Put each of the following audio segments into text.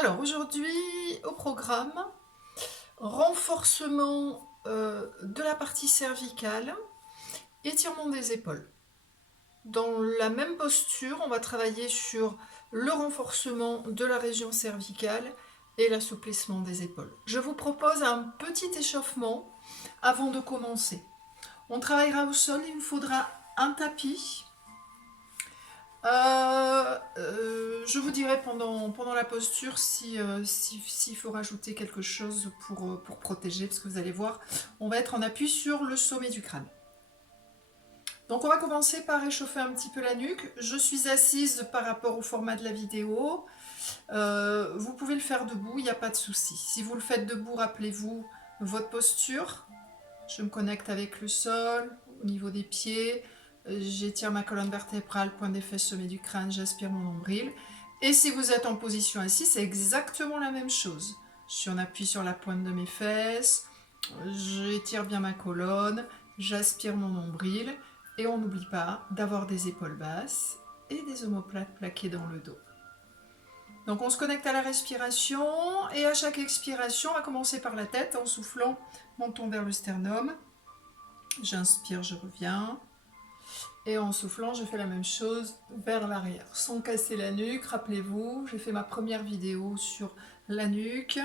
Alors aujourd'hui, au programme, renforcement de la partie cervicale, étirement des épaules. Dans la même posture, on va travailler sur le renforcement de la région cervicale et l'assouplissement des épaules. Je vous propose un petit échauffement avant de commencer. On travaillera au sol, il vous faudra un tapis. Je vous dirai pendant la posture s'il faut rajouter quelque chose pour protéger, parce que vous allez voir, on va être en appui sur le sommet du crâne. Donc on va commencer par réchauffer un petit peu la nuque. Je suis assise par rapport au format de la vidéo. Vous pouvez le faire debout, il n'y a pas de souci. Si vous le faites debout, rappelez-vous votre posture. Je me connecte avec le sol, au niveau des pieds. J'étire ma colonne vertébrale, point des fesses, sommet du crâne, j'aspire mon nombril. Et si vous êtes en position assise, c'est exactement la même chose. Je suis en appui sur la pointe de mes fesses, j'étire bien ma colonne, j'aspire mon nombril. Et on n'oublie pas d'avoir des épaules basses et des omoplates plaquées dans le dos. Donc on se connecte à la respiration et à chaque expiration, on va commencer par la tête en soufflant, menton vers le sternum. J'inspire, je reviens. Et en soufflant, je fais la même chose vers l'arrière, sans casser la nuque. Rappelez-vous, j'ai fait ma première vidéo sur la nuque.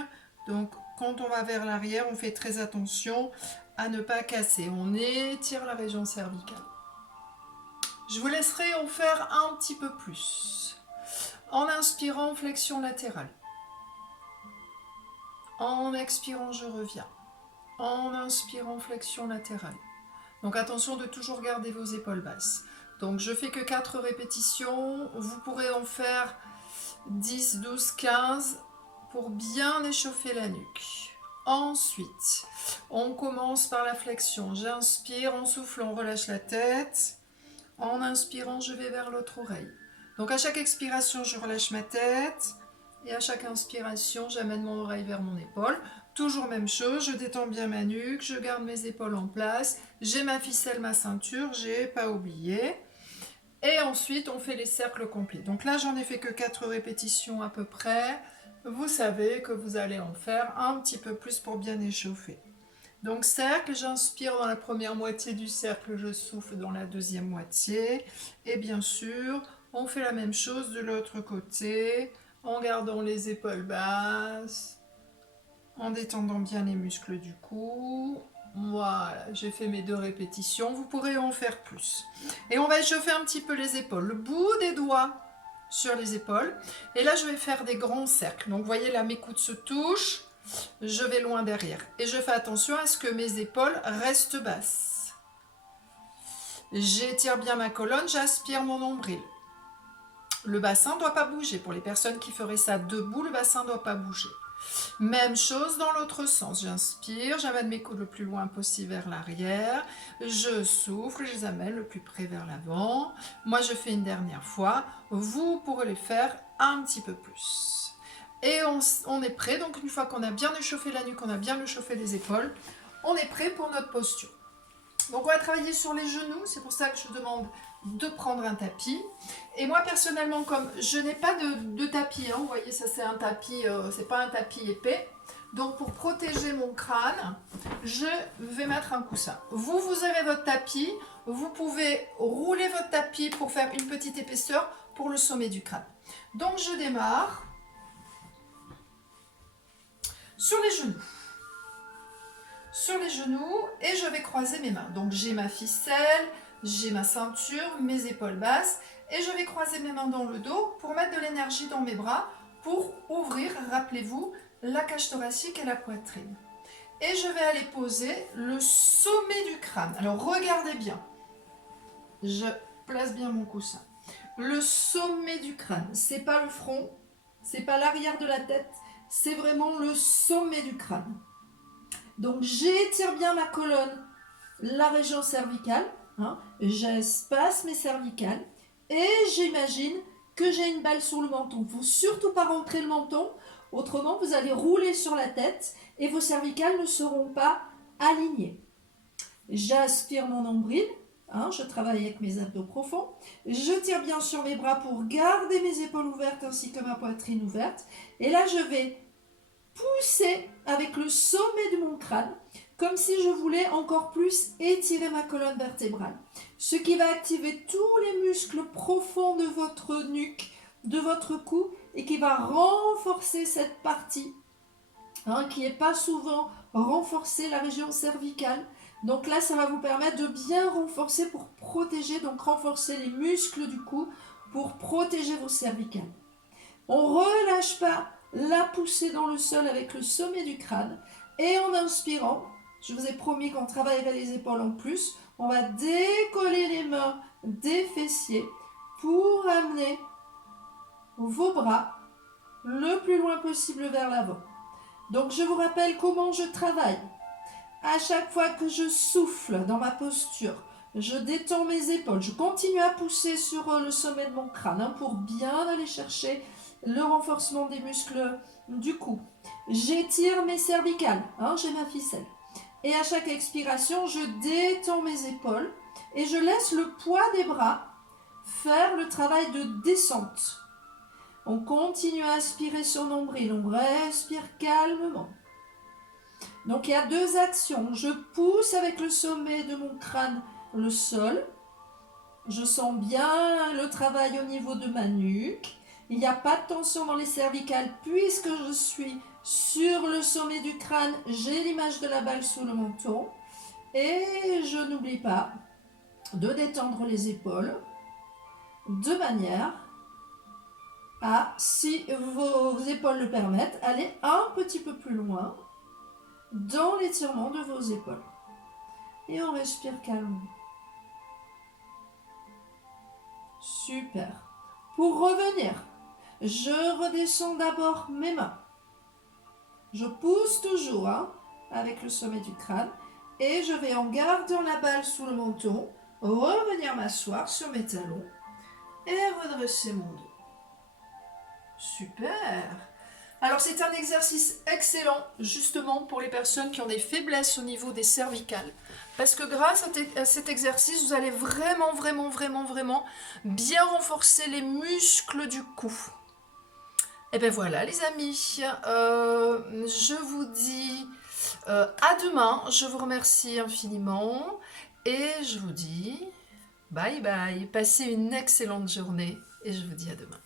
Donc, quand on va vers l'arrière, on fait très attention à ne pas casser. On étire la région cervicale. Je vous laisserai en faire un petit peu plus. En inspirant, flexion latérale. En expirant, je reviens. En inspirant, flexion latérale. Donc attention de toujours garder vos épaules basses. Donc je fais que 4 répétitions. Vous pourrez en faire 10, 12, 15 pour bien échauffer la nuque. Ensuite, on commence par la flexion. J'inspire, en soufflant, on relâche la tête. En inspirant, je vais vers l'autre oreille. Donc à chaque expiration, je relâche ma tête. Et à chaque inspiration, j'amène mon oreille vers mon épaule. Toujours même chose, je détends bien ma nuque, je garde mes épaules en place. J'ai ma ficelle, ma ceinture, j'ai pas oublié. Et ensuite, on fait les cercles complets. Donc là, j'en ai fait que 4 répétitions à peu près. Vous savez que vous allez en faire un petit peu plus pour bien échauffer. Donc cercle, j'inspire dans la première moitié du cercle, je souffle dans la deuxième moitié. Et bien sûr, on fait la même chose de l'autre côté, en gardant les épaules basses, en détendant bien les muscles du cou. Voilà, j'ai fait mes 2 répétitions, vous pourrez en faire plus. Et on va échauffer un petit peu les épaules, le bout des doigts sur les épaules. Et là, je vais faire des grands cercles. Donc vous voyez là, mes coudes se touchent. Je vais loin derrière et je fais attention à ce que mes épaules restent basses. J'étire bien ma colonne, j'aspire mon nombril. Le bassin ne doit pas bouger. Pour les personnes qui feraient ça debout, le bassin ne doit pas bouger. Même chose dans l'autre sens. J'inspire, j'amène mes coudes le plus loin possible vers l'arrière. Je souffle, je les amène le plus près vers l'avant. Moi, je fais une dernière fois. Vous pourrez les faire un petit peu plus. Et on est prêt, donc une fois qu'on a bien échauffé la nuque, qu'on a bien échauffé les épaules, on est prêt pour notre posture. Donc on va travailler sur les genoux, c'est pour ça que je demande de prendre un tapis. Et moi personnellement, comme je n'ai pas de tapis, vous voyez ça c'est un tapis, c'est pas un tapis épais. Donc pour protéger mon crâne, je vais mettre un coussin. Vous avez votre tapis, vous pouvez rouler votre tapis pour faire une petite épaisseur pour le sommet du crâne. Donc je démarre. Sur les genoux et je vais croiser mes mains. Donc j'ai ma ficelle, j'ai ma ceinture, mes épaules basses et je vais croiser mes mains dans le dos pour mettre de l'énergie dans mes bras pour ouvrir, rappelez-vous, la cage thoracique et la poitrine. Et je vais aller poser le sommet du crâne. Alors regardez bien, je place bien mon coussin. Le sommet du crâne, c'est pas le front, c'est pas l'arrière de la tête, c'est vraiment le sommet du crâne. Donc j'étire bien ma colonne, la région cervicale, j'espace mes cervicales et j'imagine que j'ai une balle sur le menton. Il ne faut surtout pas rentrer le menton, autrement vous allez rouler sur la tête et vos cervicales ne seront pas alignées. J'aspire mon nombril, Hein, je travaille avec mes abdos profonds. Je tire bien sur mes bras pour garder mes épaules ouvertes ainsi que ma poitrine ouverte. Et là, je vais pousser avec le sommet de mon crâne, comme si je voulais encore plus étirer ma colonne vertébrale. Ce qui va activer tous les muscles profonds de votre nuque, de votre cou, et qui va renforcer cette partie qui n'est pas souvent renforcée, la région cervicale. Donc là, ça va vous permettre de bien renforcer pour protéger, donc renforcer les muscles du cou pour protéger vos cervicales. On ne relâche pas la poussée dans le sol avec le sommet du crâne. Et en inspirant, je vous ai promis qu'on travaillerait les épaules en plus, on va décoller les mains des fessiers pour amener vos bras le plus loin possible vers l'avant. Donc je vous rappelle comment je travaille. À chaque fois que je souffle dans ma posture, je détends mes épaules, je continue à pousser sur le sommet de mon crâne pour bien aller chercher le renforcement des muscles du cou. J'étire mes cervicales, j'ai ma ficelle. Et à chaque expiration, je détends mes épaules et je laisse le poids des bras faire le travail de descente. On continue à aspirer son nombril, on respire calmement. Donc il y a deux actions. Je pousse avec le sommet de mon crâne le sol. Je sens bien le travail au niveau de ma nuque. Il n'y a pas de tension dans les cervicales puisque je suis sur le sommet du crâne. J'ai l'image de la balle sous le menton. Et je n'oublie pas de détendre les épaules de manière à, si vos épaules le permettent, aller un petit peu plus loin dans l'étirement de vos épaules. Et on respire calmement. Super. Pour revenir, je redescends d'abord mes mains. Je pousse toujours avec le sommet du crâne et je vais, en gardant la balle sous le menton, revenir m'asseoir sur mes talons et redresser mon dos. Super. Alors c'est un exercice excellent justement pour les personnes qui ont des faiblesses au niveau des cervicales. Parce que grâce à cet exercice, vous allez vraiment bien renforcer les muscles du cou. Et bien voilà les amis, je vous dis à demain, je vous remercie infiniment et je vous dis bye bye, passez une excellente journée et je vous dis à demain.